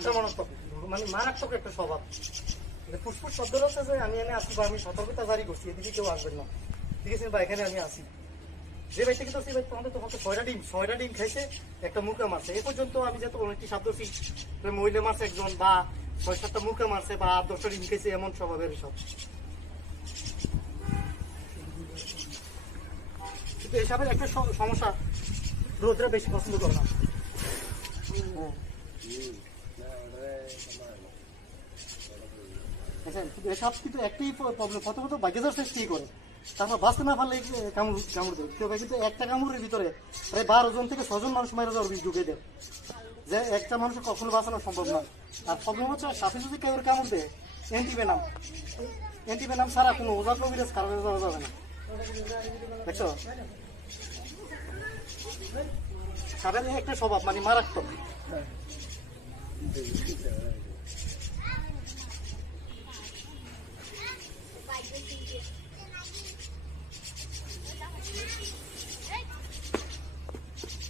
আক্রমণাত্মক, মানে মারাত্মক একটা স্বভাব। ফুসফুস শব্দ হচ্ছে যে আমি এনে আসি বা আমি সতর্কতা জারি করছি, এদিকে কেউ আসবেন না, ঠিক আছে, বা এখানে আমি আসি। যে ভাই থেকে তো সেই ভাই তোমাদের তোমাকে 6টা ডিম খাইছে, একটা মুখে মারছে। এ পর্যন্ত আমি যেহেতু অনেকটি শব্দ মহিলা মারছে একজন, বা 6-7টা মুখে মারছে, বা 10টা ডিম খাইছে, এমন স্বভাবের সব। কিন্তু এসবের একটা সমস্যা, রোদরা বেশি পছন্দ করে না। আচ্ছা, কিন্তু এসব কিন্তু একটাই প্রবলেম, কত বাগেজার চেষ্টাই করে, তারপর বাঁচতে না পারলে কামড় দেয় কেউ। কিন্তু একটা কামড়ের ভিতরে প্রায় 12 জন থেকে 6 জন মানুষ মারা যাওয়ার বিষ ঢুকে দেয়, যে একটা মানুষের কখনো বাঁচানো সম্ভব না। আর প্রবলেম হচ্ছে সাথে যদি কেউ কামড় দেয়, অ্যান্টিভেনাম ছাড়া কোনো ওজা কবিরাজ কারণে যাওয়া যাবে না, দেখছো। সাপের একটা স্বভাব মানে মারাত্মক।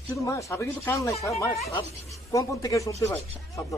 কিন্তু সাপে কিন্তু কান নাই, সাপ কম্পন থেকে শুনতে পায় শব্দ।